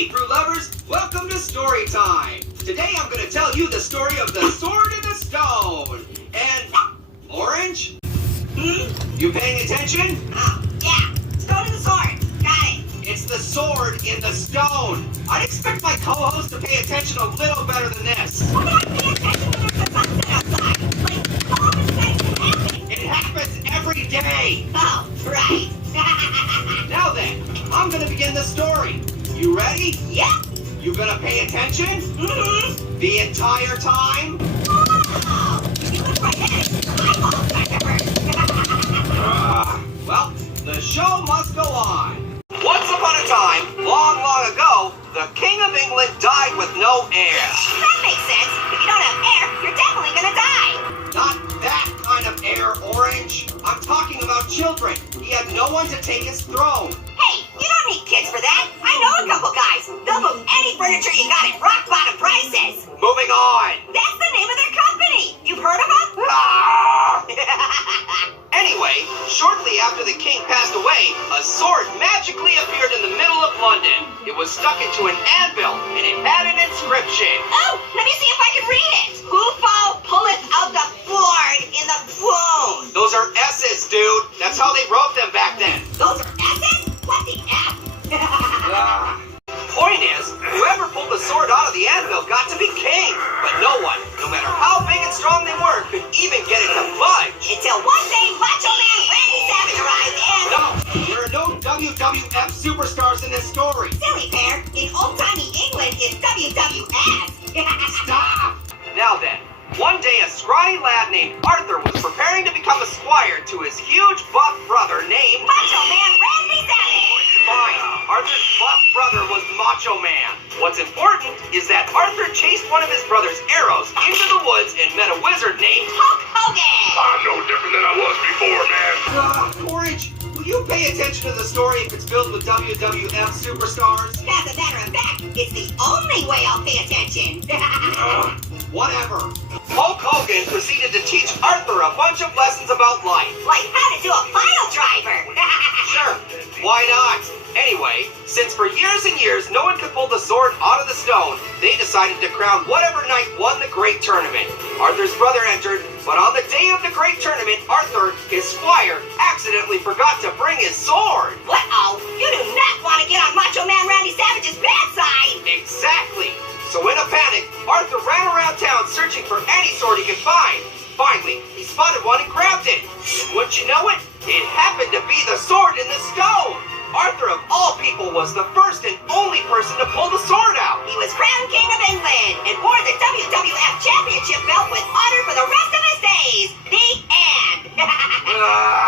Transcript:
Hey, fruit lovers, welcome to Storytime. Today I'm going to tell you the story of the sword and the stone. And, Orange? You paying attention? Yeah. Stone and the sword. Got it. It's the sword in the stone. I'd expect my co-host to pay attention a little better than this. Why do I pay attention when there's the sunset outside? Like, how often does that even happen? It happens every day. Oh, right. Now then, I'm going to begin the story. You ready? Yep. You going to pay attention? Mm-hmm. The entire time? Wow. You look right at it. Eyeballs back at first. Well, the show must go on. Once upon a time, long, long ago, the King of England died with no heir. That makes sense. If you don't have air, you're definitely gonna die. Not that kind of heir, Orange. I'm talking about children. He had no one to take his throne. Hey, you don't need kids for that. I know a couple guys. They'll move any furniture you got at rock bottom prices. Moving on. That's the name of their company. You've heard of them? Ah! Anyway, shortly after the king passed away, a sword magically appeared in the middle of London. It was stuck into an anvil, and it had an inscription. Oh, let me see if I can read it. Whoso pulleth out the sword in the womb. Those are S's, dude. That's how they wrote them back then. Those are S's? What the F? Point is, whoever pulled the sword out of the anvil got to be king. But no one, no matter how big and strong they were, could even get it to budge. Until one day, Macho Man Randy Savage arrived and... No, there are no WWF superstars in this story. Silly pair, in old-timey England, it's WWF. Stop! Now then, one day a scrawny lad named Arthur was preparing to become a squire to his huge buff brother named... Macho Man Randy Savage! Fine, Arthur's buff brother was Macho Man. What's important is that Arthur chased one of his brother's arrows into the woods and met a wizard named... Hulk Hogan! I'm no different than I was before, man. Orange, will you pay attention to the story if it's filled with WWF superstars? As a matter of fact, it's the only way I'll pay attention. Whatever. Hulk Hogan proceeded to teach Arthur a bunch of lessons about life. Like how to do a pile driver. Sure, why not? Anyway, since for years and years no one could pull the sword out of the stone, they decided to crown whatever knight won the great tournament. Arthur's brother entered, but on the day of the great tournament, Arthur, his squire, accidentally forgot to bring his sword. Uh-oh, you do not want to get on Macho Man Randy Savage's bad side. Exactly. So in a panic, Arthur ran around town searching for any sword he could find. Finally, he spotted one and grabbed it. And wouldn't you know it, it happened to be the sword in the stone. Arthur, of all people, was the first and only